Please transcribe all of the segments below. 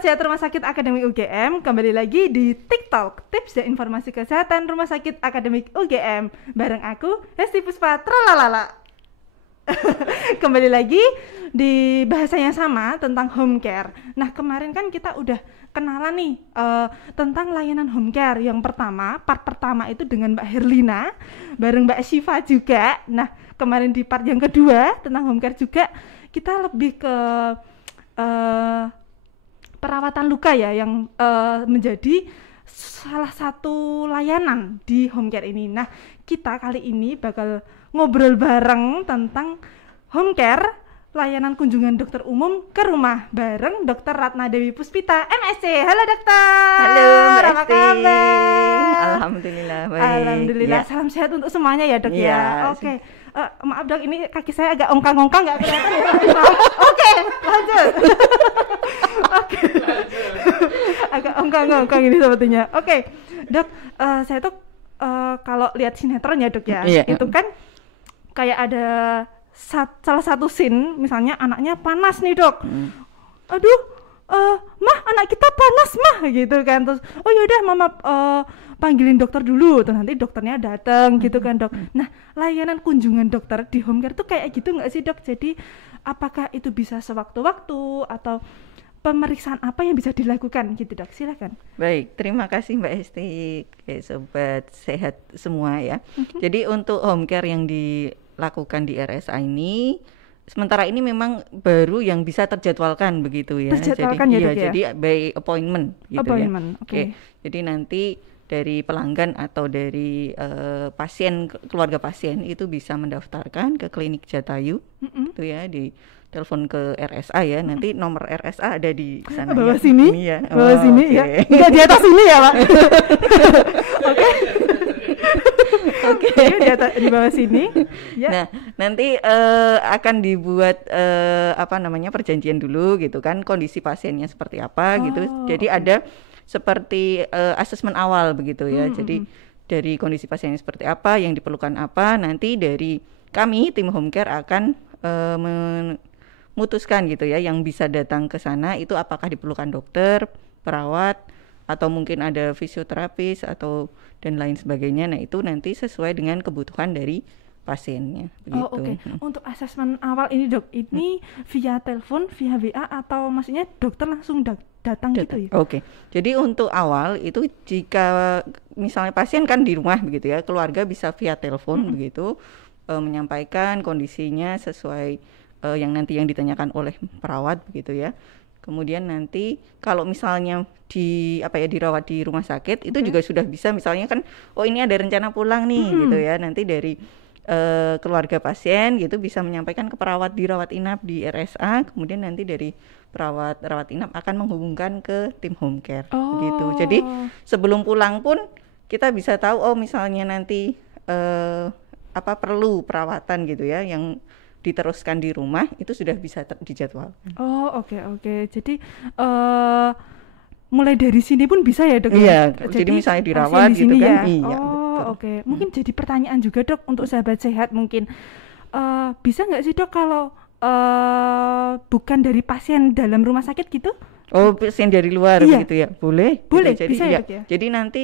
Sahabat Sehat Rumah Sakit Akademik UGM, kembali lagi di TikTok Tips dan Informasi Kesehatan Rumah Sakit Akademik UGM. Bareng aku, Hesti Puspa Tralalala. Kembali lagi di bahasa yang sama tentang home care. Nah, kemarin kan kita udah kenalan nih tentang layanan home care. Yang pertama, part pertama itu dengan Mbak Herlina bareng Mbak Syifa juga. Nah, kemarin di part yang kedua tentang home care juga kita lebih ke perawatan luka ya, yang menjadi salah satu layanan di home care ini. Nah, kita kali ini bakal ngobrol bareng tentang home care, layanan kunjungan dokter umum ke rumah bareng Dr. Ratna Dewi Puspita, MSc. Halo dokter. Halo Mbak apa Esti. kabar? Alhamdulillah baik. Alhamdulillah, Ya. salam sehat untuk semuanya ya dok Ya. ya. Oke. Maaf dok, ini kaki saya agak ongkang-ongkang, nggak kelihatan ya. Oke, lanjut. Oke. Agak ongkang-ongkang ini sepertinya. Oke, dok, saya tuh kalau lihat sinetron ya dok ya, Iya. itu kan kayak ada salah satu scene, misalnya anaknya panas nih dok. Aduh, mah anak kita panas mah gitu kan. Terus oh yaudah mama panggilin dokter dulu, tuh nanti dokternya datang gitu kan dok. Nah, layanan kunjungan dokter di home care tuh kayak gitu nggak sih dok? Jadi apakah itu bisa sewaktu-waktu atau pemeriksaan apa yang bisa dilakukan gitu dok? Silakan. Baik, terima kasih Mbak Esti. Oke, sobat sehat semua ya. Jadi untuk home care yang dilakukan di RSA ini sementara ini memang baru yang bisa terjadwalkan begitu ya. Terjadwalkan ya, jadi dok, ya? jadi by appointment gitu Appointment, ya. oke. Jadi nanti dari pelanggan atau dari pasien, keluarga pasien itu bisa mendaftarkan ke klinik Jatayu itu ya, di telepon ke RSA ya. Nanti nomor RSA ada di sana Bawah ya. sini, Ini ya. bawah Oh, sini oke. ya, nggak di atas sini ya pak. Oke, di bawah sini. Ya. Nah, nanti akan dibuat perjanjian dulu gitu kan, kondisi pasiennya seperti apa gitu. Jadi oke. ada seperti asesmen awal begitu ya. Jadi dari kondisi pasiennya seperti apa, yang diperlukan apa, nanti dari kami tim home care akan memutuskan gitu ya, yang bisa datang ke sana itu apakah diperlukan dokter, perawat, atau mungkin ada fisioterapis atau dan lain sebagainya. Nah, itu nanti sesuai dengan kebutuhan dari pasiennya begitu. Oh oke. Untuk asesmen awal ini dok, ini via telepon, via WA atau maksudnya dokter langsung datang gitu ya? Oke. Jadi untuk awal itu jika misalnya pasien kan di rumah begitu ya, keluarga bisa via telepon begitu menyampaikan kondisinya sesuai yang nanti yang ditanyakan oleh perawat begitu ya. Kemudian nanti kalau misalnya dirawat di rumah sakit itu juga sudah bisa, misalnya kan oh ini ada rencana pulang nih gitu ya. Nanti dari keluarga pasien gitu bisa menyampaikan ke perawat di rawat inap di RSA, kemudian nanti dari perawat rawat inap akan menghubungkan ke tim home care gitu. Jadi sebelum pulang pun kita bisa tahu oh misalnya nanti perlu perawatan gitu ya yang diteruskan di rumah, itu sudah bisa dijadwal. Oh oke. Jadi mulai dari sini pun bisa ya dok? Iya, jadi misalnya dirawat di gitu sini kan? ya? Iya. Oke. Mungkin jadi pertanyaan juga dok untuk sahabat sehat mungkin, bisa nggak sih dok kalau bukan dari pasien dalam rumah sakit gitu? Oh, pasien dari luar begitu ya? Boleh. Boleh, gitu. Jadi, bisa ya dok ya? Jadi nanti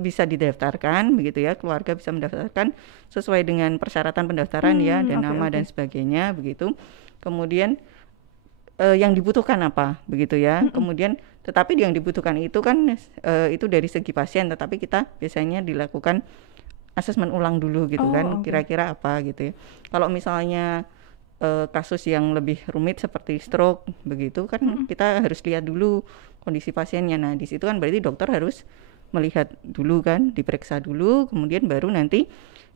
bisa didaftarkan begitu ya, keluarga bisa mendaftarkan sesuai dengan persyaratan pendaftaran ya, dan nama dan sebagainya begitu. Kemudian yang dibutuhkan apa begitu ya. Kemudian tetapi yang dibutuhkan itu kan itu dari segi pasien, tetapi kita biasanya dilakukan asesmen ulang dulu gitu kan, kira-kira apa gitu ya. Kalau misalnya kasus yang lebih rumit seperti stroke begitu kan kita harus lihat dulu kondisi pasiennya. Nah, di situ kan berarti dokter harus melihat dulu kan, diperiksa dulu, kemudian baru nanti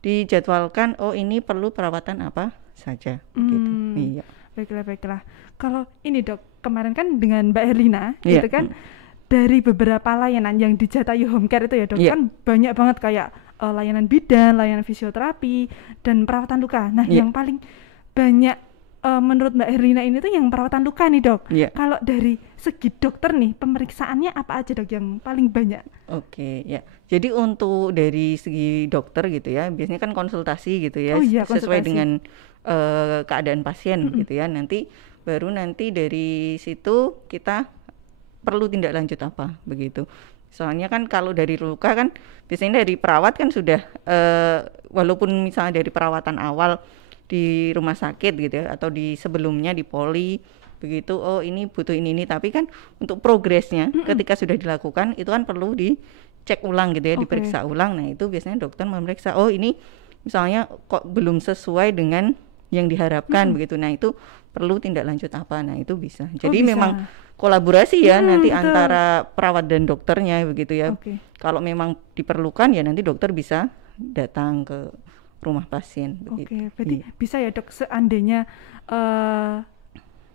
dijadwalkan oh ini perlu perawatan apa saja gitu. Iya. Baiklah. Kalau ini dok, kemarin kan dengan Mbak Herlina gitu kan, dari beberapa layanan yang di Jatayu Home Care itu ya dok, kan banyak banget kayak layanan bidan, layanan fisioterapi, dan perawatan luka. Nah, yang paling banyak menurut Mbak Herlina ini tuh yang perawatan luka nih dok. Kalau dari segi dokter nih, pemeriksaannya apa aja dok yang paling banyak? Oke, ya. Jadi untuk dari segi dokter gitu ya, biasanya kan konsultasi gitu ya, sesuai dengan keadaan pasien gitu ya. Nanti baru nanti dari situ kita perlu tindak lanjut apa begitu. Soalnya kan kalau dari luka kan biasanya dari perawat kan sudah walaupun misalnya dari perawatan awal di rumah sakit gitu ya, atau di sebelumnya di poli begitu, oh ini butuh ini, tapi kan untuk progresnya ketika sudah dilakukan itu kan perlu dicek ulang gitu ya, diperiksa ulang. Nah itu biasanya dokter memeriksa, oh ini misalnya kok belum sesuai dengan yang diharapkan begitu, nah itu perlu tindak lanjut apa, nah itu bisa. Jadi memang kolaborasi ya nanti betul. Antara perawat dan dokternya begitu ya. Kalau memang diperlukan ya nanti dokter bisa datang ke rumah pasien begitu. Berarti bisa ya dok, seandainya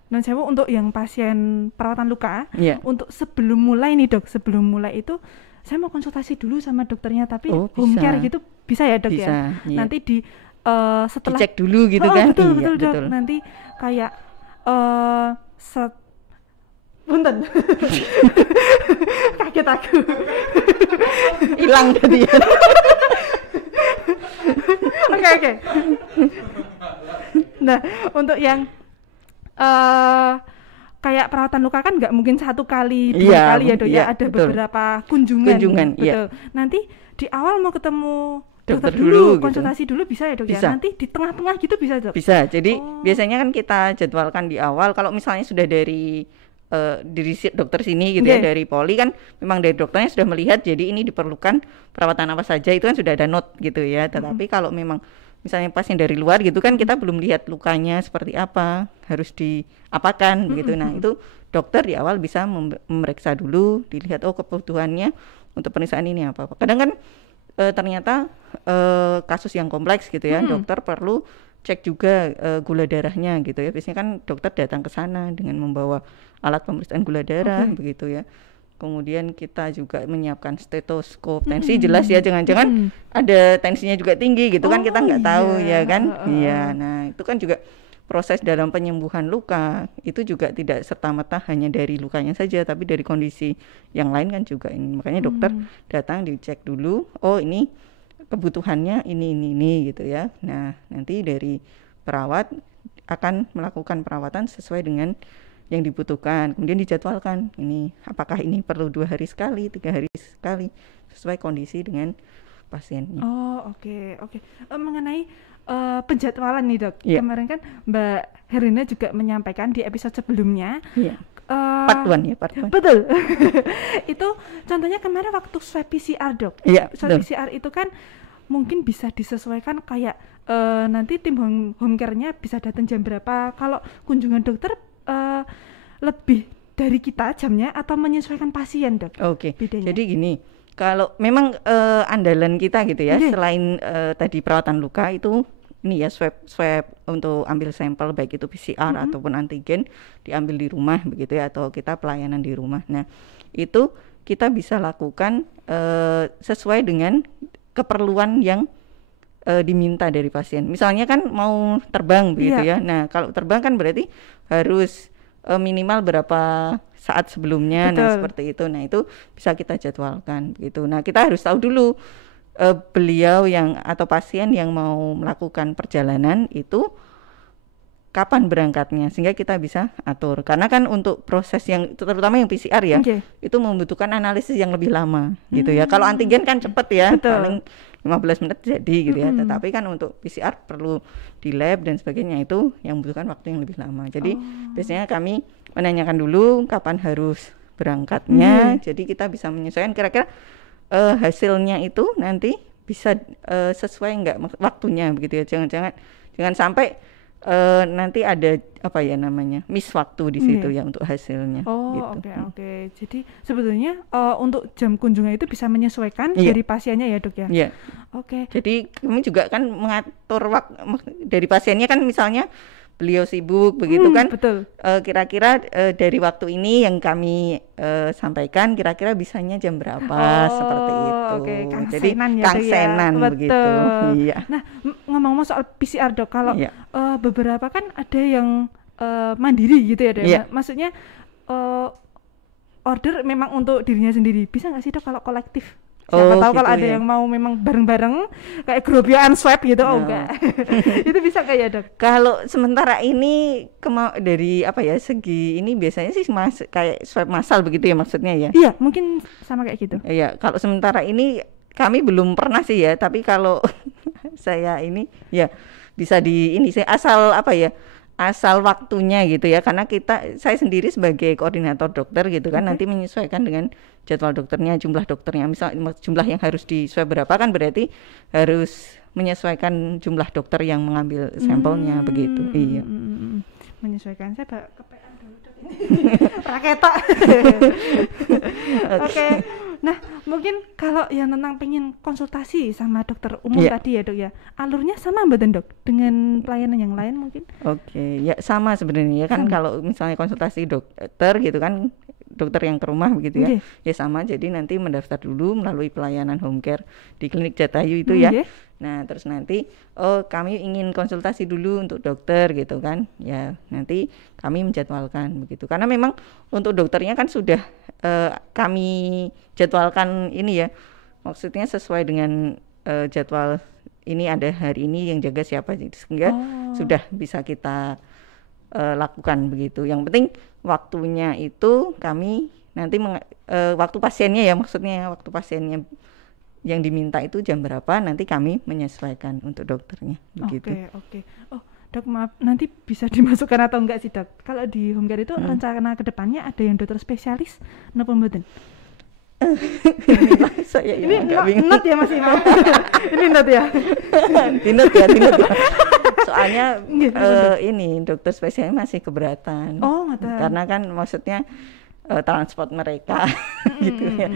non sewu untuk yang pasien perawatan luka, untuk sebelum mulai nih dok, sebelum mulai itu saya mau konsultasi dulu sama dokternya, tapi home care gitu bisa ya dok ya? Nanti di setelah dicek dulu gitu kan? Betul dok. Nanti kayak punten. Kaget aku. Hilang tadi ya. Oke. Nah, untuk yang kayak perawatan luka kan nggak mungkin 1 kali 2 kali ya dok ya, ada betul. Beberapa kunjungan betul. Nanti di awal mau ketemu dokter dulu konsultasi gitu. Dulu bisa ya dok ya, nanti di tengah-tengah gitu bisa dok? Bisa, jadi biasanya kan kita jadwalkan di awal. Kalau misalnya sudah dari dokter sini gitu ya, dari poli kan memang dari dokternya sudah melihat, jadi ini diperlukan perawatan apa saja, itu kan sudah ada note gitu ya. Tetapi kalau memang misalnya pasien dari luar gitu kan, kita belum lihat lukanya seperti apa, harus diapakan begitu. Nah itu dokter di awal bisa memeriksa dulu, dilihat kebutuhannya untuk pemeriksaan ini apa. Kadang kan ternyata kasus yang kompleks gitu ya, dokter perlu cek juga gula darahnya gitu ya. Biasanya kan dokter datang ke sana dengan membawa alat pemeriksaan gula darah begitu ya. Kemudian kita juga menyiapkan stetoskop, tensi jelas ya, jangan-jangan ada tensinya juga tinggi gitu kan, kita nggak tahu ya kan. Nah itu kan juga proses dalam penyembuhan luka itu juga tidak serta-merta hanya dari lukanya saja, tapi dari kondisi yang lain kan juga ini. Makanya dokter datang dicek dulu, oh ini kebutuhannya ini gitu ya. Nah nanti dari perawat akan melakukan perawatan sesuai dengan yang dibutuhkan, kemudian dijadwalkan ini apakah ini perlu 2 hari sekali, 3 hari sekali, sesuai kondisi dengan pasiennya. Oke. Mengenai penjadwalan nih dok, kemarin kan Mbak Herlina juga menyampaikan di episode sebelumnya, part 1 ya, part 1. Betul. Itu contohnya kemarin waktu swab PCR dok, swab PCR itu kan mungkin bisa disesuaikan kayak nanti tim home care-nya bisa datang jam berapa, kalau kunjungan dokter lebih dari kita jamnya atau menyesuaikan pasien dok? Bedanya. Jadi gini, kalau memang andalan kita gitu ya, selain tadi perawatan luka itu ini ya, swab untuk ambil sampel baik itu PCR ataupun antigen diambil di rumah begitu ya, atau kita pelayanan di rumah. Nah itu kita bisa lakukan sesuai dengan keperluan yang diminta dari pasien. Misalnya kan mau terbang begitu ya. Nah kalau terbang kan berarti harus minimal berapa saat sebelumnya. Nah seperti itu. Nah itu bisa kita jadwalkan begitu. Nah kita harus tahu dulu beliau yang atau pasien yang mau melakukan perjalanan itu kapan berangkatnya, sehingga kita bisa atur. Karena kan untuk proses yang terutama yang PCR ya, itu membutuhkan analisis yang lebih lama gitu ya. Kalau antigen kan cepet ya, paling 15 menit jadi gitu ya. Tetapi kan untuk PCR perlu di lab dan sebagainya, itu yang membutuhkan waktu yang lebih lama. Jadi biasanya kami menanyakan dulu kapan harus berangkatnya. Jadi kita bisa menyesuaikan kira-kira hasilnya itu nanti bisa sesuai enggak waktunya begitu ya. Jangan sampai nanti ada apa ya namanya miss waktu di situ ya untuk hasilnya. Gitu. Oke. Jadi sebetulnya untuk jam kunjungan itu bisa menyesuaikan dari pasiennya ya dok ya. Oke. Jadi kami juga kan mengatur waktu dari pasiennya, kan misalnya beliau sibuk begitu kan. Betul. Kira-kira dari waktu ini yang kami sampaikan kira-kira bisanya jam berapa, seperti itu. Jadi kangsenan ya, begitu. Nah ngomong-ngomong soal PCR dok, kalau beberapa kan ada yang mandiri gitu ya dok. Maksudnya order memang untuk dirinya sendiri. Bisa nggak sih dok kalau kolektif? Siapa Oh, tahu kalau gitu ada ya. yang mau memang bareng-bareng kayak gerobioan swab gitu, oh Nah, enggak. Itu bisa nggak ya dok? kalau sementara ini dari apa ya segi ini biasanya sih kayak swab massal begitu ya maksudnya ya. Iya, mungkin sama kayak gitu. Ya, kalau sementara ini kami belum pernah sih ya, tapi kalau saya ini ya bisa ini saya asal apa ya, asal waktunya gitu ya, karena saya sendiri sebagai koordinator dokter gitu kan, nanti menyesuaikan dengan jadwal dokternya, jumlah dokternya, misal jumlah yang harus di swab berapa kan berarti harus menyesuaikan jumlah dokter yang mengambil sampelnya begitu. Iya. Menyesuaikan saya kepean dulu dok ini. Raketa. Oke. Nah, mungkin kalau yang tentang pengen konsultasi sama dokter umum tadi ya dok ya, alurnya sama mboten dok dengan pelayanan yang lain mungkin? Oke, ya sama sebenarnya ya kan, kalau misalnya konsultasi dokter gitu kan, dokter yang ke rumah begitu ya, ya sama. Jadi nanti mendaftar dulu melalui pelayanan home care di klinik Jatayu itu ya. Nah terus nanti kami ingin konsultasi dulu untuk dokter gitu kan, ya nanti kami menjadwalkan begitu. Karena memang untuk dokternya kan sudah kami jadwalkan ini ya, maksudnya sesuai dengan jadwal ini, ada hari ini yang jaga siapa, sehingga sudah bisa kita lakukan begitu. Yang penting waktunya itu kami nanti waktu pasiennya ya, maksudnya waktu pasiennya yang diminta itu jam berapa, nanti kami menyesuaikan untuk dokternya begitu. Oke. Oh dok, maaf, nanti bisa dimasukkan atau enggak sih dok? Kalau di home care itu rencana kedepannya ada yang dokter spesialis napa mboten? Saya ini not ya Mas Imam. Ini not ya. Dinut ya. Soalnya ini dokter spesialis masih keberatan. Oh, karena kan maksudnya transport mereka gitu ya.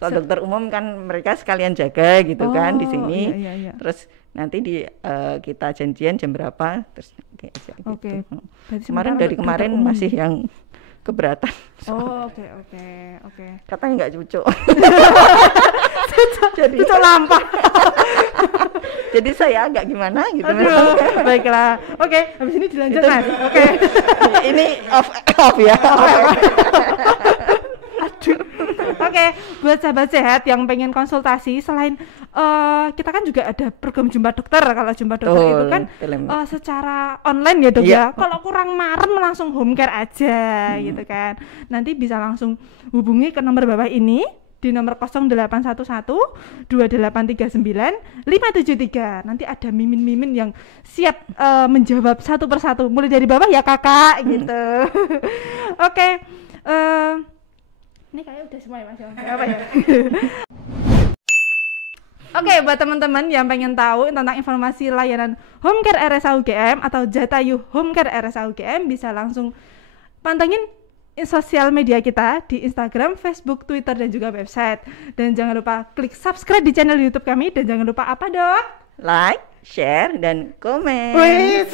Kalau dokter umum kan mereka sekalian jaga gitu kan di sini. Iya. Terus nanti kita janjian jam berapa terus kayak gitu. Oke. Dari kemarin masih yang keberatan. Oke. Katanya nggak cocok. Jadi cocok lampah. Jadi saya agak gimana gitu. Aduh, baiklah. Oke, habis ini dilanjut Mas. Oke. Ini off ya. Aduh. Oke, buat sahabat sehat yang pengen konsultasi, selain kita kan juga ada program jumpa dokter. Kalau jumpa dokter itu kan secara online ya dok ya. Kalau kurang marem langsung home care aja gitu kan. Nanti bisa langsung hubungi ke nomor bawah ini di nomor 0811 2839 573. Nanti ada mimin-mimin yang siap menjawab satu persatu, mulai dari bawah ya kakak gitu. Oke. Ini kayak udah semua ya Mas. Apa ya? Oke, buat teman-teman yang pengen tahu tentang informasi layanan Home Care RSA UGM atau Jatayu Home Care RSA UGM, bisa langsung pantengin sosial media kita di Instagram, Facebook, Twitter, dan juga website. Dan jangan lupa klik subscribe di channel YouTube kami, dan jangan lupa apa dok? Like, share, dan komen. Wih.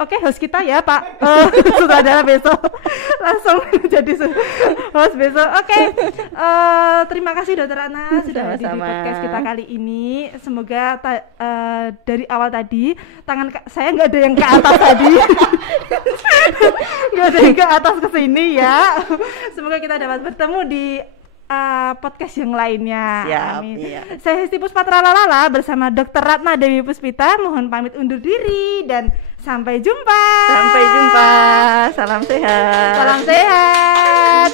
Oke, host kita ya Pak. Sutradara besok langsung jadi host besok. Oke. Terima kasih Dokter Ana sudah hadir di podcast kita kali ini. Semoga dari awal tadi tangan saya nggak ada yang ke atas tadi. Nggak ada yang ke atas ke sini ya. Semoga kita dapat bertemu di podcast yang lainnya. Amin. Iya. Saya Hesti Puspatra Lalala bersama Dr. Ratna Dewi Puspita mohon pamit undur diri dan sampai jumpa. Salam sehat. Salam sehat.